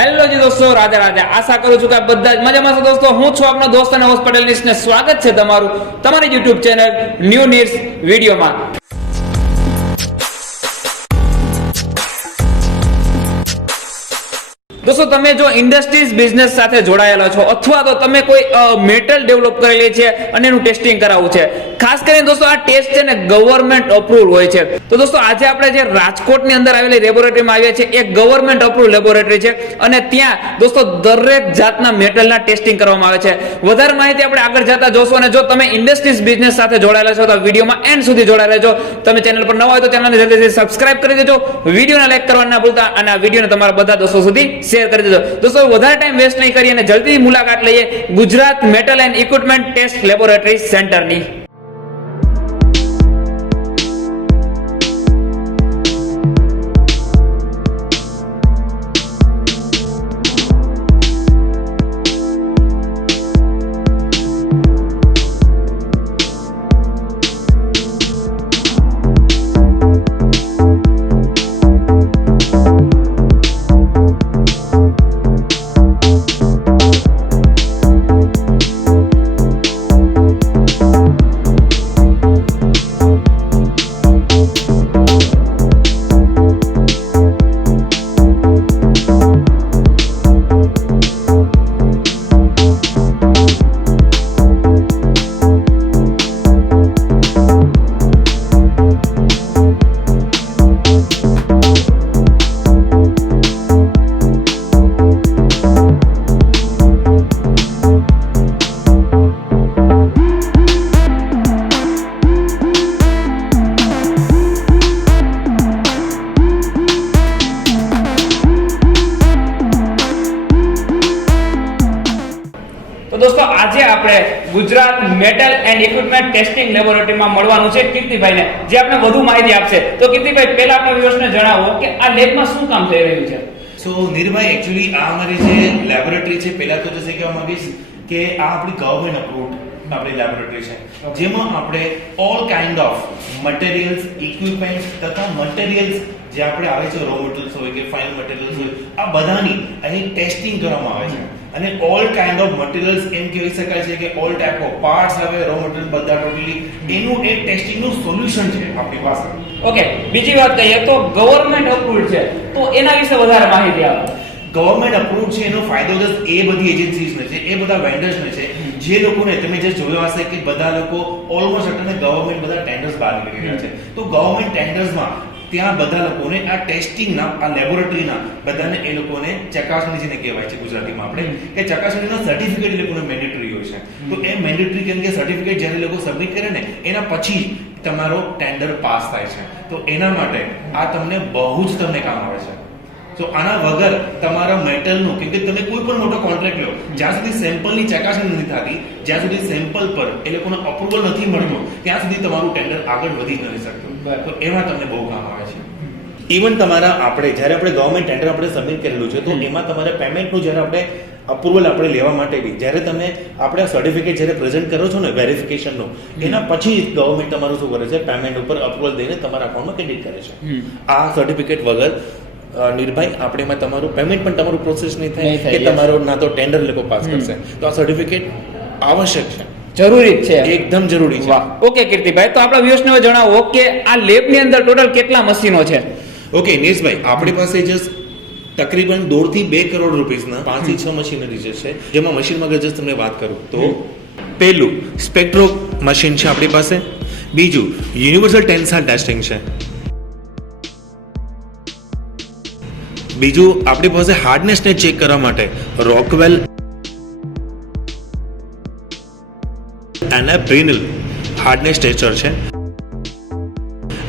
Hello જી દોસ્તો, રાધે રાધે. આશા કરું છું કે આપ બધા જ મજામાં છો દોસ્તો. હું છું આપનો દોસ્ત અને હોસ્પિટલ ને સ્વાગત છે તમારું તમારી YouTube ચેનલ ન્યૂ નીડ્સ વિડીયોમાં. દોસ્તો, તમે જો ઇન્ડસ્ટ્રીઝ બિઝનેસ સાથે જોડાયેલા છો અથવા તો તમે કોઈ મેટલ ડેવલપ કરેલી છે અને એનું ટેસ્ટિંગ કરાવવું છે, ખાસ કરીને દોસ્તો આ ટેસ્ટ છે ને ગવર્મેન્ટ અપ્રુવલ હોય છે. તો દોસ્તો આજે આપણે જે રાજકોટની અંદર આવેલી લેબોરેટરીમાં આવ્યા છે, એક ગવર્મેન્ટ અપ્રુવલ લેબોરેટરી છે અને ત્યાં દોસ્તો દરેક જાતના મેટલના ટેસ્ટિંગ કરવામાં આવે છે. વધારે માહિતી આપણે આગળ જતા જોશો અને જો તમે ઇન્ડસ્ટ્રીઝ બિઝનેસ સાથે જોડાયેલા છો તો વિડીયોમાં એન્ડ સુધી જોડાયેલા રહેજો. તમે ચેનલ પર નવા હોય તો ચેનલને જલ્દીથી સબસ્ક્રાઇબ કરી દેજો, વિડીયોને લાઈક કરવાનું ના ભૂલતા અને આ વિડીયોને તમારા બધા દોસ્તો સુધી શેર કરી દેજો. દોસ્તો વધારે ટાઈમ વેસ્ટ નહીં કરી અને જલ્દી મુલાકાત લઈએ Gujarat metal and equipment test laboratory સેન્ટરની. દોસ્તો આજે આપણે Gujarat metal and equipment testing લેબોરેટરીમાં મળવાનું છે કીર્તિભાઈને, જે આપણે વધુ માહિતી આપશે. તો કીર્તિભાઈ, પહેલા આપણા વ્યુઅર્સને જણાવો કે આ લેબમાં શું કામ થઈ રહ્યું છે. સો નીરભાઈ, એકચ્યુઅલી આ અમારી જે લેબોરેટરી છે, પહેલા તો જશે કહેવા માંગીશ કે આ આપણી ગવર્મેન્ટ અપ્રુવડ આપણી લેબોરેટરી છે, જેમાં આપણે all kind of materials, equipments તથા મટીરિયલ્સ જે આપણે આવે છે, રો મટીરિયલ્સ હોય કે ફાઇનલ મટીરિયલ્સ હોય, આ બધાની અહીં ટેસ્ટિંગ કરવામાં આવે છે. અને ઓલ કાઇન્ડ ઓફ મટીરિયલ્સ એમ કહી શકાય છે કે ઓલ ટાઈપ ઓફ પાર્ટ્સ આવે, રો મટીરિયલ બધા ટોટલી એનું એક ટેસ્ટિંગનું સોલ્યુશન છે આપણી પાસે. ઓકે, બીજી વાત કહીએ તો ગવર્મેન્ટ અપ્રુવડ છે, તો એના વિશે વધારે માહિતી આપો. ગવર્મેન્ટ અપ્રુવ છે એનો ફાયદો જ એ બધી એજન્સીઝને છે, એ બધા વેન્ડર્સને છે, જે લોકોને તમે જે જોયું હશે કે બધા લોકો ઓલમોસ્ટ અટને ગવર્મેન્ટ બધા ટેન્ડર્સ બહાર નીકળી રહ્યા છે. તો ગવર્મેન્ટ ટેન્ડર્સમાં ત્યાં બધા લોકોને આ ટેસ્ટિંગના, આ લેબોરેટરીના બધાને એ લોકોને ચકાસણી જેને કહેવાય છે ગુજરાતીમાં આપણે, કે ચકાસણીના સર્ટિફિકેટ એ લોકોને મેન્ડેટરી હોય છે. તો એ મેન્ડેટરી કેમ કે સર્ટિફિકેટ જ્યારે લોકો સબમિટ કરે ને એના પછી તમારો ટેન્ડર પાસ થાય છે. તો એના માટે આ તમને બહુ જ તમને કામ આવે છે. તો આના વગર તમારા મેટલનું, કેમ કે તમે કોઈ પણ મોટો કોન્ટ્રાક્ટ લો, જ્યાં સુધી સેમ્પલની ચકાસણી નથી થતી, જ્યાં સુધી સેમ્પલ પર એ લોકોનો અપ્રુવલ નથી મળતો, ત્યાં સુધી તમારું ટેન્ડર આગળ વધી જ નથી શકતું. તો એમાં તમને બહુ કામ આવે છે. ઇવન તમારા જ્યારે આપણે ગવર્મેન્ટ ટેન્ડર આપણે સબમિટ કરેલું છે, તો એમાં તમારે પેમેન્ટનું જ્યારે આપણે અપ્રુવલ આપણે લેવા માટે બી જ્યારે તમે આપણે સર્ટિફિકેટ જ્યારે પ્રેઝન્ટ કરો છો ને વેરિફિકેશનનું, એના પછી ગવર્મેન્ટ તમારું શું કરે છે, પેમેન્ટ ઉપર અપ્રુવલ દઈને તમારા અકાઉન્ટમાં ક્રેડિટ કરે છે. આ સર્ટિફિકેટ વગર નિર્ભાઈ આપણે એમાં તમારું પેમેન્ટ પણ તમારું પ્રોસેસ નહીં થાય કે તમારો ના તો ટેન્ડર લોકો પાસ કરશે. તો આ સર્ટિફિકેટ આવશ્યક છે, જરૂરી છે, એકદમ જરૂરી છે. ઓકે કીર્તિભાઈ, તો આપણા વ્યુઅર્સને જણાવો કે આ લેબની અંદર ટોટલ કેટલા મશીનો છે. ઓકે નીશભાઈ, આપણી પાસે જસ્ટ તકરીબન 1.5 થી 2 કરોડ રૂપિયાના 5 થી 6 મશીનરી છે, જેમાં મશીનમાં અગર તમને વાત કરું તો પહેલું સ્પેક્ટ્રો મશીન છે આપણી પાસે, બીજું યુનિવર્સલ ટેન્સાઇલ ટેસ્ટિંગ છે, બીજું આપણી પાસે હાર્ડનેસને ચેક કરવા માટે રોકવેલ અને બ્રિનલ હાર્ડનેસ ટેસ્ટર છે,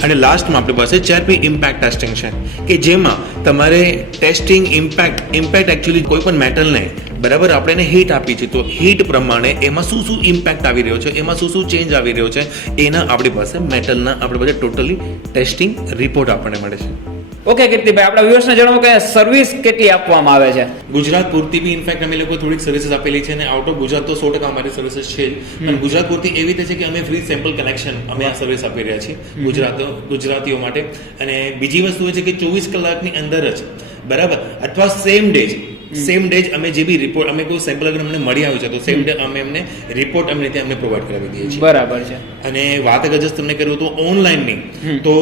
અને લાસ્ટમાં આપણી પાસે ચેરપી ઇમ્પેક્ટ ટેસ્ટિંગ છે, કે જેમાં તમારે ટેસ્ટિંગ ઇમ્પેક્ટ એકચ્યુઅલી કોઈ પણ મેટલને બરાબર આપણે એને હીટ આપી છે, તો હીટ પ્રમાણે એમાં શું શું ઇમ્પેક્ટ આવી રહ્યો છે, એમાં શું શું ચેન્જ આવી રહ્યો છે, એના આપણી પાસે મેટલના આપણી પાસે ટોટલી ટેસ્ટિંગ રિપોર્ટ આપણને મળે છે. ઓકે કીર્તિભાઈ, આપણા વ્યુઅર્સને જણાવો કે સર્વિસ કેટલી આપવામાં આવે છે. ગુજરાત પૂરતી બી ઇનફેક્ટ અમે લોકો થોડીક સર્વિસીસ આપેલી છે, અને આઉટ ઓફ ગુજરાત તો 100% અમારી સર્વિસીસ છે. પણ ગુજરાત પૂરતી એવી રીતે છે કે અમે ફ્રી સેમ્પલ કલેક્શન અમે આ સર્વિસ આપી રહ્યા છીએ ગુજરાતીઓ માટે. અને બીજી વસ્તુ એ છે કે 24 કલાકની અંદર જ બરાબર અથવા સેમ ડે જ સેમ ડે જ અમે જે બી રિપોર્ટ અમે કોઈ સેમ્પલ અગર અમને મળી આવ્યું છે તો સેમ ડે અમે એમને રિપોર્ટ અમને ત્યાં અમને પ્રોવાઈડ કરાવી દઈએ છીએ. બરાબર છે. અને વાત અગર જસ્ટ તમને કર્યું તો ઓનલાઈનની, તો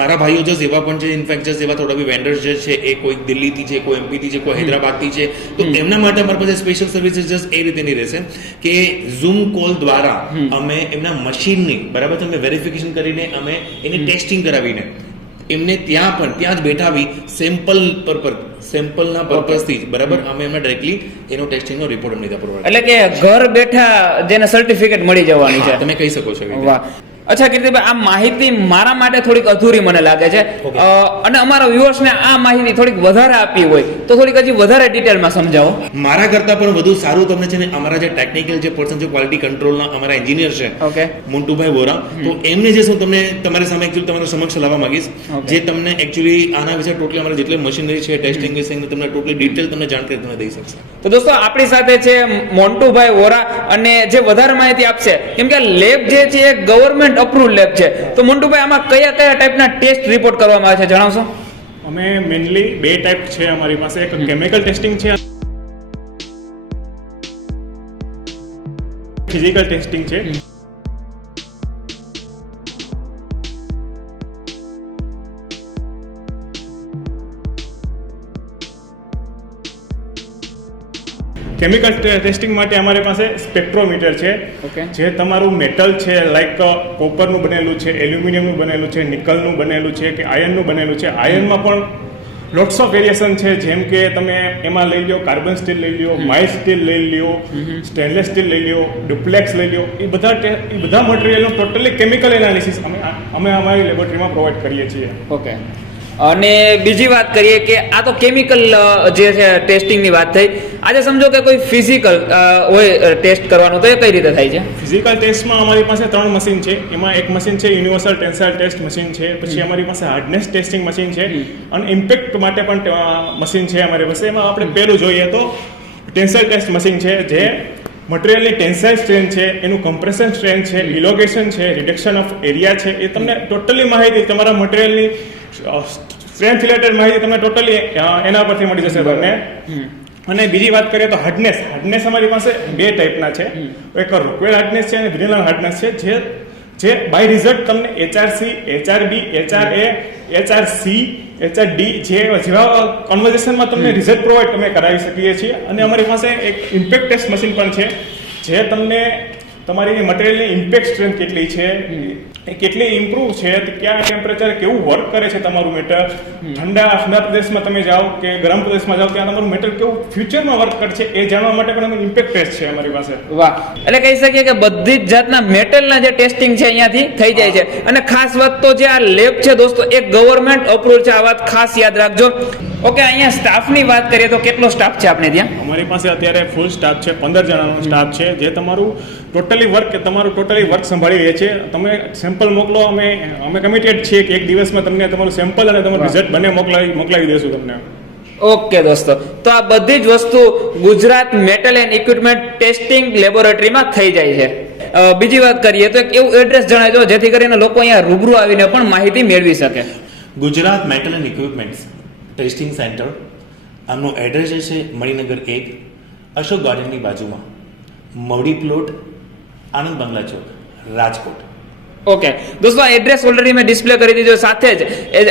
મારા ભાઈઓ જસ્ટ એવા પણ છે, ઇનફેક્ટ જસ્ટ એવા થોડા બી વેન્ડર્સ જે છે એ કોઈ દિલ્હીથી છે, કોઈ એમપીથી છે, કોઈ હૈદરાબાદથી છે, તો એમના માટે અમારી પાસે સ્પેશિયલ સર્વિસીસ જસ્ટ એ રીતેની રહેશે કે ઝૂમ કોલ દ્વારા અમે એમના મશીનની બરાબર છે અમે વેરિફિકેશન કરીને અમે એની ટેસ્ટિંગ કરાવીને એમને ત્યાં જ બેઠાવી સેમ્પલના પર્પઝથી બરાબર અમે એમને ડાયરેક્ટલી એનો ટેસ્ટિંગનો રિપોર્ટ અમને ત્યાં પ્રોવાઈડ. એટલે કે ઘર બેઠા જેને સર્ટિફિકેટ મળી જવાની છે. તમે કહી શકો છો. વાહ. અચ્છા કીર્તિભાઈ, આ માહિતી મારા માટે થોડીક અધૂરી મને લાગે છે. અને અમારા વ્યુઅર્સને આ માહિતી થોડીક વધારે આપી હોય તો થોડીક હજી વધારે ડિટેલમાં સમજાવો. મારા કરતા પણ વધુ સારું તમને છે ને અમારા જે ટેકનિકલ જે પર્સન છે, ક્વોલિટી કંટ્રોલના અમારા એન્જિનિયર છે, ઓકે, મોન્ટુભાઈ વોરા, તો એમને જે હું તમને તમારી સામે એકચ્યુઅલી તમારા સમક્ષ લાવવા માંગીશ, જે તમને એકચ્યુઅલી આના વિશે ટોટલી અમારા જેટલી મશીનરી છે, ટેસ્ટિંગ વિશે તમને ટોટલી ડિટેલ તમને જાણકારી તમને દઈ શકશે. તો દોસ્તો આપણી સાથે છે મોન્ટુભાઈ વોરા, અને જે વધારે માહિતી આપશે, કેમ કે લેબ જે છે એ ગવર્મેન્ટ અપ્રુવ લેબ છે. તો મોન્ટુભાઈ, આમાં કયા કયા ટાઈપના ટેસ્ટ રિપોર્ટ કરવામાં આવે છે જણાવશો? અમે મેનલી 2 ટાઈપ છે અમારી પાસે. એક કેમિકલ ટેસ્ટિંગ છે, ફિઝિકલ ટેસ્ટિંગ છે. કેમિકલ ટેસ્ટિંગ માટે અમારી પાસે સ્પેક્ટ્રોમીટર છે, જે તમારું મેટલ છે, લાઈક કોપરનું બનેલું છે, એલ્યુમિનિયમનું બનેલું છે, નિકલનું બનેલું છે કે આયર્નનું બનેલું છે. આયર્નમાં પણ લોટ્સ ઓફ વેરિએશન છે, જેમ કે તમે એમાં લઈ લો કાર્બન સ્ટીલ લઈ લો, માઇલ્ડ સ્ટીલ લઈ લો, સ્ટેનલેસ સ્ટીલ લઈ લો, ડુપ્લેક્સ લઈ લો. એ બધા મટીરિયલનું ટોટલી કેમિકલ એનાલિસિસ અમે અમારી લેબોરેટરીમાં પ્રોવાઈડ કરીએ છીએ. ઓકે. અને બીજી વાત કરીએ કે આ તો કેમિકલ જે છે ટેસ્ટિંગની વાત થઈ. આજે સમજો કે કોઈ ફિઝિકલ હોય ટેસ્ટ કરવાનું, તો એ કઈ રીતે થાય છે? ફિઝિકલ ટેસ્ટમાં અમારી પાસે 3 મશીન છે. એમાં એક મશીન છે યુનિવર્સલ ટેન્સાઇલ ટેસ્ટ મશીન છે, પછી અમારી પાસે હાર્ડનેસ ટેસ્ટિંગ મશીન છે, અને ઇમ્પેક્ટ માટે પણ મશીન છે અમારી પાસે. એમાં આપણે પહેલું જોઈએ તો ટેન્સાઇલ ટેસ્ટ મશીન છે, જે મટીરિયલની ટેન્સાઇલ સ્ટ્રેન્થ છે, એનું કમ્પ્રેશન સ્ટ્રેન્થ છે, ઇલોગેશન છે, રિડક્શન ઓફ એરિયા છે, એ તમને ટોટલી માહિતી તમારા મટીરિયલની સ્ટ્રેન્થ રિલેટેડ માહિતી તમને ટોટલી એના પરથી મળી જશે તમને. અને બીજી વાત કરીએ તો હાર્ડનેસ અમારી પાસે 2 ટાઈપના છે. એક રોકવેલ હાર્ડનેસ છે અને વિનિલર હાર્ડનેસ છે, જે બાય રિઝલ્ટ તમને HRC, HRB, HRA, HRC, HRD જેવા કન્વર્ઝેશનમાં તમને રિઝલ્ટ પ્રોવાઈડ અમે કરાવી શકીએ છીએ. અને અમારી પાસે એક ઇમ્પેક્ટ ટેસ્ટ મશીન પણ છે, જે તમને તમારી મટીરિયલની ઇમ્પેક્ટ સ્ટ્રેન્થ કેટલી છે, એ કેટલી ઇમ્પ્રૂવ છે, કયા ટેમ્પરેચર કેવું વર્ક કરે છે તમારું મેટર, ઠંડા પ્રદેશમાં તમે જાઓ કે ગરમ પ્રદેશમાં જાઓ ત્યાં તમારું મેટર કેવું ફ્યુચરમાં વર્ક કરશે એ જાણવા માટે પણ ઇમ્પેક્ટ ટેસ્ટ છે અમારી પાસે. વાહ. એટલે કહી શકીએ કે બધી જ જાતના મેટલના જે ટેસ્ટિંગ છે અહીંયાથી થઈ જાય છે. અને ખાસ વાત તો જે આ લેબ છે દોસ્તો, એ ગવર્મેન્ટ અપ્રુવલ છે. આ વાત ખાસ યાદ રાખજો. ઓકે, અહીંયા સ્ટાફની વાત કરીએ તો કેટલો સ્ટાફ છે આપણે ત્યાં? અમારી પાસે અત્યારે ફૂલ સ્ટાફ છે, 15 જણાનો સ્ટાફ છે, જે તમારું ટોટલી વર્ક સંભાળી રહે છે. તમે સેમ્પલ મોકલો, અમે કમિટેડ છીએ કે એક દિવસમાં તમને તમારું સેમ્પલ અને તમારું રિઝલ્ટ બંને મોકલાવી દેશું તમને. ઓકે દોસ્તો, તો આ બધી જ વસ્તુ Gujarat metal and equipment testing લેબોરેટરીમાં થઈ જાય છે. બીજી વાત કરીએ તો એક એવું એડ્રેસ જણાવજો જેથી કરીને લોકો અહીંયા રૂબરૂ આવીને પણ માહિતી મેળવી શકે. Gujarat metal and equipments testing centre, આમનું એડ્રેસ જે છે મણિનગર 1, અશોક ગાર્ડનની બાજુમાં, મવડી પ્લોટ, આનંદ બંગલા ચોક, રાજકોટ. ઓકે દોસ્તો, આ એડ્રેસ ઓલરેડી મેં ડિસ્પ્લે કરી દીધો, સાથે જ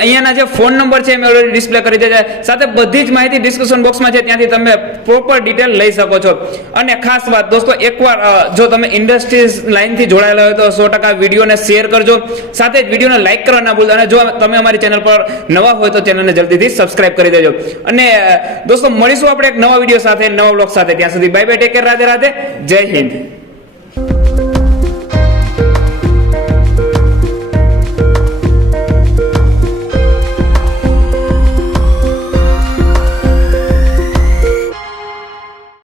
અહીંયાના જે ફોન નંબર છે મેં ઓલરેડી ડિસ્પ્લે કરી દીધા છે, સાથે બધી જ માહિતી ડિસ્ક્રિપ્શન બોક્સમાં છે, ત્યાંથી તમે પ્રોપર ડિટેલ લઈ શકો છો. અને ખાસ વાત દોસ્તો, એકવાર જો તમે ઇન્ડસ્ટ્રીઝ લાઇનથી જોડાયેલા હોય તો 100% વિડીયોને શેર કરજો, સાથે જ વિડીયોને લાઇક કરવા ના ભૂલતા. અને જો તમે અમારી ચેનલ પર નવા હોય તો ચેનલને જલ્દીથી સબસ્ક્રાઇબ કરી દેજો. અને દોસ્તો મળીશું આપણે એક નવા વિડીયો સાથે, નવા બ્લોગ સાથે. ત્યાં સુધી bye bye, take care, Radhe Radhe, જય હિન્દ.